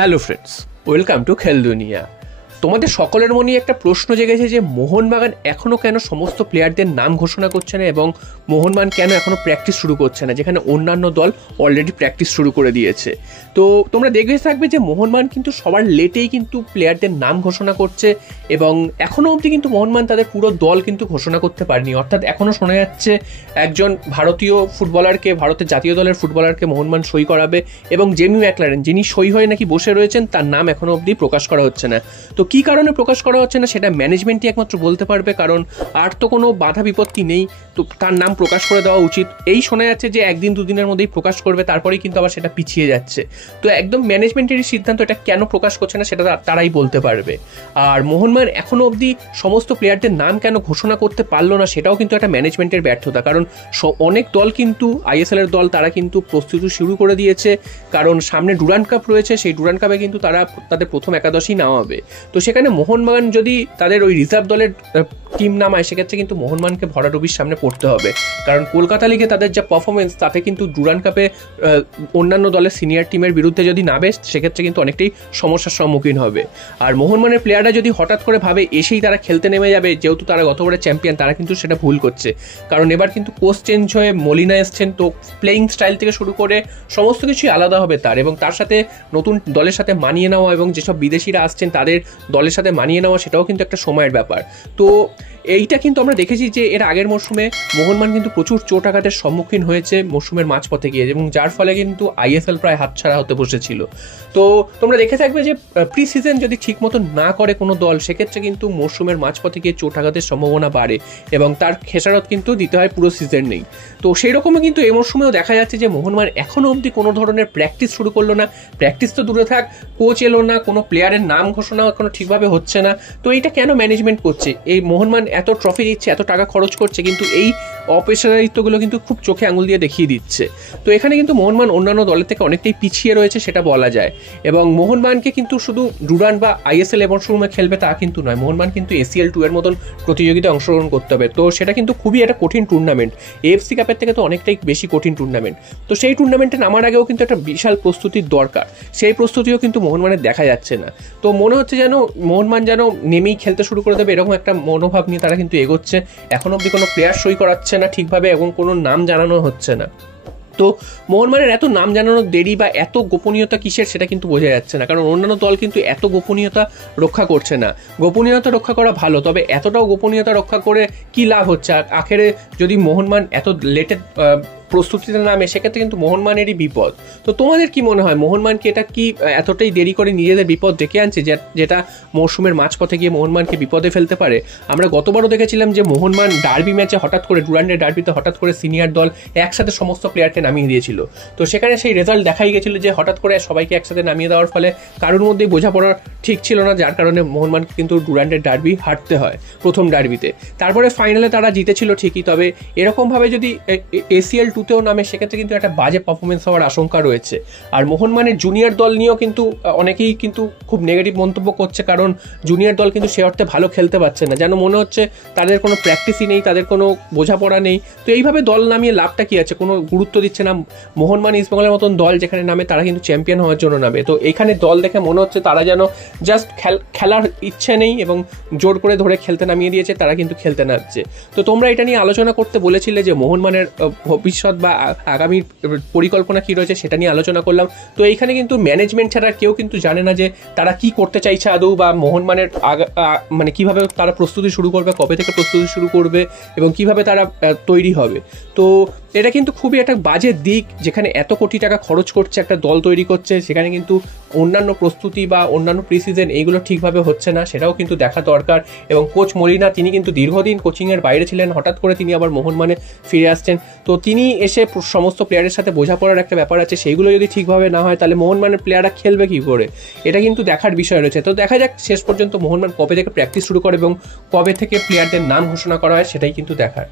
Hello friends, welcome to খেল দুনিয়া। তোমাদের সকলের মনেই একটা প্রশ্ন জেগেছে যে মোহনবাগান এখনও কেন সমস্ত প্লেয়ারদের নাম ঘোষণা করছে না এবং মোহনবাগান কেন এখনও প্র্যাকটিস শুরু করছে না, যেখানে অন্যান্য দল অলরেডি প্র্যাকটিস শুরু করে দিয়েছে। তো তোমরা দেখবে থাকবে যে মোহনবাগান কিন্তু সবার লেটেই কিন্তু প্লেয়ারদের নাম ঘোষণা করছে এবং এখনও অবধি কিন্তু মোহনবাগান তাদের পুরো দল কিন্তু ঘোষণা করতে পারেনি। অর্থাৎ এখনও শোনা যাচ্ছে একজন ভারতীয় ফুটবলারকে, ভারতের জাতীয় দলের ফুটবলারকে মোহনবাগান সই করাবে এবং জেমি ম্যাকলারেন যিনি সই হয়ে নাকি বসে রয়েছেন তার নাম এখনও অবধি প্রকাশ করা হচ্ছে না। তো কী কারণে প্রকাশ করা হচ্ছে না সেটা ম্যানেজমেন্টই একমাত্র বলতে পারবে, কারণ আর তো কোনো বাধা বিপত্তি নেই, তো তার নাম প্রকাশ করে দেওয়া উচিত। এই শোনা যাচ্ছে যে একদিন দুদিনের মধ্যেই প্রকাশ করবে, তারপরেই কিন্তু আবার সেটা পিছিয়ে যাচ্ছে। তো একদম ম্যানেজমেন্টেরই সিদ্ধান্ত, এটা কেন প্রকাশ করছে না সেটা তারাই বলতে পারবে। আর মোহনবাগান এখনও অবধি সমস্ত প্লেয়ারদের নাম কেন ঘোষণা করতে পারলো না সেটাও কিন্তু একটা ম্যানেজমেন্টের ব্যর্থতা, কারণ অনেক দল কিন্তু আইএসএলের দল তারা কিন্তু প্রস্তুতি শুরু করে দিয়েছে, কারণ সামনে ডুরান্ড কাপ রয়েছে, সেই ডুরান্ড কাপে কিন্তু তারা তাদের প্রথম একাদশই নামাবে। তো সেখানে মোহনবাগান যদি তাদের ওই রিজার্ভ দলের টিম নামায় সেক্ষেত্রে কিন্তু মোহনবাগানকে ভরাডুবির সামনে পড়তে হবে, কারণ কলকাতা লিগে তাদের যা পারফরমেন্স তাতে কিন্তু ডুরান্ড কাপে অন্যান্য দলের সিনিয়র টিমের বিরুদ্ধে যদি নামে সেক্ষেত্রে কিন্তু অনেকটাই সমস্যার সম্মুখীন হবে। আর মোহনবাগানের প্লেয়াররা যদি হঠাৎ করে ভাবে এসেই তারা খেলতে নেমে যাবে, যেহেতু তারা গতবারের চ্যাম্পিয়ন, তারা কিন্তু সেটা ভুল করছে। কারণ এবার কিন্তু কোচ চেঞ্জ হয়ে মলিনা এসছেন, তো প্লেয়িং স্টাইল থেকে শুরু করে সমস্ত কিছুই আলাদা হবে তার, এবং তার সাথে নতুন দলের সাথে মানিয়ে নেওয়া এবং যেসব বিদেশিরা আসছেন তাদের দলের সাথে মানিয়ে নেওয়া সেটাও কিন্তু একটা সময়ের ব্যাপার। তো এইটা কিন্তু আমরা দেখেছি যে এর আগের মরশুমে মোহনবাগান কিন্তু প্রচুর চোট আঘাতের সম্মুখীন হয়েছে মরশুমের মাঝপথে গিয়ে, এবং যার ফলে কিন্তু আইএসএল প্রায় হাতছাড়া হতে বসেছিল। তো তোমরা দেখে থাকবে যে প্রি সিজন যদি ঠিক মতো না করে কোনো দল সেক্ষেত্রে কিন্তু মরশুমের মাঝপথে গিয়ে চোট আঘাতের সম্ভাবনা বাড়ে এবং তার খেসারত কিন্তু দিতে হয় পুরো সিজন নেই। তো সেই রকমই কিন্তু এই মরশুমেও দেখা যাচ্ছে যে মোহনবাগান এখনও অবধি কোনো ধরনের প্র্যাকটিস শুরু করলো না। প্র্যাকটিস তো দূরে থাক, কোচ এলো না, কোনো প্লেয়ারের নাম ঘোষণা এখনো ঠিকভাবে হচ্ছে না। তো এইটা কেন ম্যানেজমেন্ট করছে? এই মোহনবাগান এত ট্রফি দিচ্ছে, এত টাকা খরচ করছে, কিন্তু এই অপেশাদারিত্বগুলো কিন্তু খুব চোখে আঙুল দিয়ে দেখিয়ে দিচ্ছে। তো এখানে কিন্তু মোহনবাগান অন্যান্য দলের থেকে অনেকটাই পিছিয়ে রয়েছে সেটা বলা যায়। এবং মোহনবাগানকে কিন্তু শুধু ডুরান্ড বা আইএসএল এবং মরশুমে খেলবে তা কিন্তু নয়, মোহনবাগান কিন্তু এসিএল 2 এর মতন প্রতিযোগিতায় অংশগ্রহণ করতে হবে। তো সেটা কিন্তু খুবই একটা কঠিন টুর্নামেন্ট, এএফসি কাপের থেকে তো অনেকটাই বেশি কঠিন টুর্নামেন্ট। তো সেই টুর্নামেন্টে নামার আগেও কিন্তু একটা বিশাল প্রস্তুতির দরকার, সেই প্রস্তুতিও কিন্তু মোহনবাগানের দেখা যাচ্ছে না। তো মনে হচ্ছে যেন মোহনবাগান যেন নেমেই খেলতে শুরু করে দেবে, এরকম একটা মনোভাব নিয়ে তারা কিন্তু এগোচ্ছে। এখন অবধি কোনো প্লেয়ার সই করাচ্ছে না ঠিকভাবে এবং কোনো নাম জানানো হচ্ছে না। তো মোহনবাগানের এত নাম জানানোর দেরি বা এত গোপনীয়তা কিসের সেটা কিন্তু বোঝা যাচ্ছে না, কারণ অন্যান্য দল কিন্তু এত গোপনীয়তা রক্ষা করছে না। গোপনীয়তা রক্ষা করা ভালো, তবে এতটাও গোপনীয়তা রক্ষা করে কি লাভ হচ্ছে? আখেরে যদি মোহনবাগান এত লেটেড প্রস্তুতিতে নামে সেক্ষেত্রে কিন্তু মোহনবাগানেরই বিপদ। তো তোমাদের কি মনে হয় মোহনবাগানকে এটা কি এতটাই দেরি করে নিজেদের বিপদ ডেকে আনছে, যেটা মরশুমের মাঝপথে গিয়ে মোহনবাগানকে বিপদে ফেলতে পারে? আমরা গতবারও দেখেছিলাম যে মোহনবাগান ডার্বি ম্যাচে হঠাৎ করে, ডুরান্ডের ডার্বিতে হঠাৎ করে সিনিয়র দল একসাথে সমস্ত প্লেয়ারকে নামিয়ে দিয়েছিল। তো সেখানে সেই রেজাল্ট দেখাই গেছিল যে হঠাৎ করে সবাইকে একসাথে নামিয়ে দেওয়ার ফলে কারোর মধ্যেই বোঝাপড়া ঠিক ছিল না, যার কারণে মোহনবাগানকে কিন্তু ডুরান্ডের ডার্বি হারতে হয় প্রথম ডার্বিতে। তারপরে ফাইনালে তারা জিতেছিল ঠিকই, তবে এরকমভাবে যদি এসিএল 2তেও নামে সেক্ষেত্রে কিন্তু একটা বাজে পারফরমেন্স হওয়ার আশঙ্কা রয়েছে। আর মোহনবাগানের জুনিয়র দল নিয়েও কিন্তু অনেকেই কিন্তু খুব নেগেটিভ মন্তব্য করছে, কারণ জুনিয়র দল কিন্তু সে অর্থে ভালো খেলতে পারছে না, যেন মনে হচ্ছে তাদের কোনো প্র্যাকটিসই নেই, তাদের কোনো বোঝাপড়া নেই। তো এইভাবে দল নামিয়ে লাভটা কি আছে? কোনো গুরুত্ব দিচ্ছে না। মোহনবাগান ইস্টবেঙ্গলের মতন দল যেখানে নামে তারা কিন্তু চ্যাম্পিয়ন হওয়ার জন্য নামে। তো এখানে দল দেখে মনে হচ্ছে তারা যেন জাস্ট খেলার ইচ্ছে নেই এবং জোর করে ধরে খেলতে নামিয়ে দিয়েছে, তারা কিন্তু খেলতে নামছে। তো তোমরা এটা নিয়ে আলোচনা করতে বলেছিলে যে মোহনবাগানের ভবিষ্যৎ বা আগামী পরিকল্পনা কি রয়েছে সেটা নিয়ে আলোচনা করলাম। তো এইখানে কিন্তু ম্যানেজমেন্ট ছাড়া কেউ কিন্তু জানে না যে তারা কি করতে চাইছে আদৌ, বা মোহনবাগানের মানে কিভাবে তারা প্রস্তুতি শুরু করবে, কবে থেকে প্রস্তুতি শুরু করবে এবং কিভাবে তারা তৈরি হবে। তো এটা কিন্তু খুবই একটা বাজে দিক, যেখানে এত কোটি টাকা খরচ করছে একটা দল তৈরি করছে, সেখানে কিন্তু অন্যান্য প্রস্তুতি বা অন্যান্য প্রি সিজন এইগুলো ঠিকভাবে হচ্ছে না, সেটাও কিন্তু দেখা দরকার। এবং কোচ মলিনা তিনি কিন্তু দীর্ঘদিন কোচিংয়ের বাইরে ছিলেন, হঠাৎ করে তিনি আবার মোহনবাগানে ফিরে আসছেন। তো তিনি এসে সমস্ত প্লেয়ারের সাথে বোঝাপড়ার একটা ব্যাপার আছে, সেইগুলো যদি ঠিকভাবে না হয় তাহলে মোহনবাগানের প্লেয়াররা খেলবে কী করে? এটা কিন্তু দেখার বিষয় রয়েছে। তো দেখা যাক শেষ পর্যন্ত মোহনবাগান কবে থেকে প্র্যাকটিস শুরু করে এবং কবে থেকে প্লেয়ারদের নাম ঘোষণা করা হয় সেটাই কিন্তু দেখার।